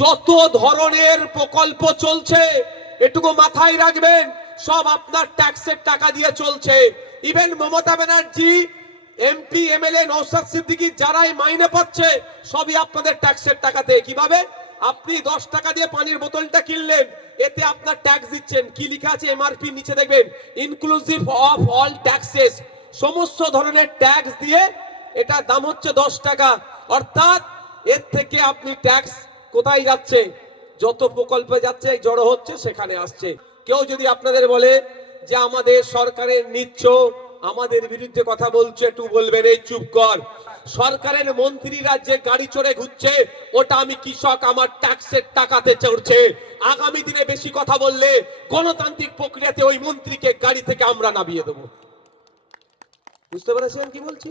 যত ধরনের প্রকল্প চলছে এটুকু মাথায় রাখবেন, সব আপনার ট্যাক্সের টাকা দিয়ে চলছে। Even Mamata Banerjee, MP, MLA, Naushad Siddiqui যারাই মাইনে পাচ্ছে সবই আপনাদের ট্যাক্সের টাকাতে। কিভাবে? আপনি 10 টাকা দিয়ে পানির বোতলটা কিনলেন, এতে আপনার ট্যাক্স দিচ্ছেন। কি লেখা আছে এমআরপি নিচে দেখবেন, ইনক্লুসিভ অফ অল ট্যাক্সেস, সমস্ত ধরনের ট্যাক্স দিয়ে এটা দাম হচ্ছে 10 টাকা। অর্থাৎ এর থেকে আপনি ট্যাক্স কোথায় যাচ্ছে? যত প্রকল্পে যাচ্ছে জড়ো হচ্ছে সেখানে আসছে। কেউ যদি আপনাদের বলে যে আমাদের সরকারের নিচ্ছ, আমাদের বিরুদ্ধে কথা বলছে, একটু বলবেন এই চুপ কর। সরকারের মন্ত্রীরা যে গাড়ি চড়ে ঘুরছে ওটা আমি কৃষক, আমার ট্যাক্সের টাকাতে চড়ছে। আগামী দিনে বেশি কথা বললে গণতান্ত্রিক প্রক্রিয়াতে ওই মন্ত্রীকে গাড়ি থেকে আমরা নামিয়ে দেবো। বুঝতে পেরেছেন কি বলছি?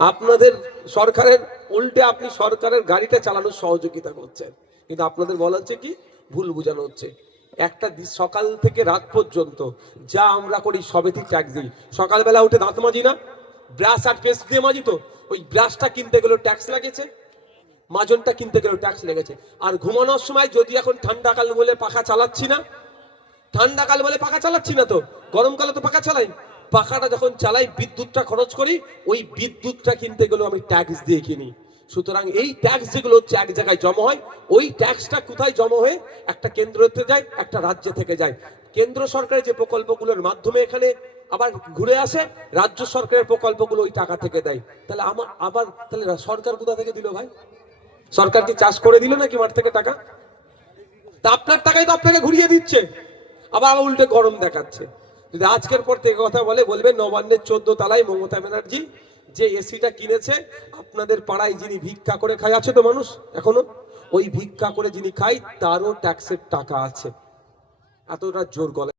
আপনাদের সরকারের উল্টে আপনি সরকারের গাড়িটা চালানোর সহযোগিতা করছেন, কিন্তু আপনাদের বলা হচ্ছে কি ভুল বোঝানো হচ্ছে। একটা সকাল থেকে রাত পর্যন্ত যা আমরা করি সবেতেই ট্যাক্স দিই। সকালবেলা উঠে দাঁত মাজি না, ব্রাশ আর পেস্ট দিয়ে মাজি, তো ওই ব্রাশটা কিনতে গেলেও ট্যাক্স লাগেছে, মাজনটা কিনতে গেলেও ট্যাক্স লেগেছে। আর ঘুমানোর সময় যদি এখন ঠান্ডাকাল বলে পাখা চালাচ্ছি না, ঠান্ডাকাল বলে পাখা চালাচ্ছি না, তো গরমকালে তো পাখা চালাই, পাখাটা যখন চালাই বিদ্যুৎটা খরচ করি, ওই বিদ্যুৎটা কিনতে গেলেও আমি ট্যাক্স দিয়ে কিনি। সুতরাং এই ট্যাক্স যেগুলো হচ্ছে এক জায়গায় জমা হয়, ওই ট্যাক্সটা কোথায় জমা হয়ে একটা কেন্দ্রতে যায়, একটা রাজ্যে থেকে যায়। কেন্দ্র সরকারের যে প্রকল্পগুলোর মাধ্যমে এখানে আবার ঘুরে আসে, রাজ্য সরকারের প্রকল্পগুলো ওই টাকা থেকে দেয়। তাহলে আবার তাহলে সরকার কোথা থেকে দিল ভাই? সরকার কি চাষ করে দিল নাকি মাঠ থেকে টাকা? তা আপনার টাকাই তো আপনাকে ঘুরিয়ে দিচ্ছে, আবার উল্টে গরম দেখাচ্ছে। যদি আজকের পর থেকে কথা বলবেন নবান্নের 14 তলায় মমতা ব্যানার্জি যে এসিটা কিনেছে, আপনাদের পাড়ায় যিনি ভিক্ষা করে খায়, আছে তো মানুষ এখনো, ওই ভিক্ষা করে যিনি খায় তারও ট্যাক্সের টাকা আছে। এতটা জোর গলায়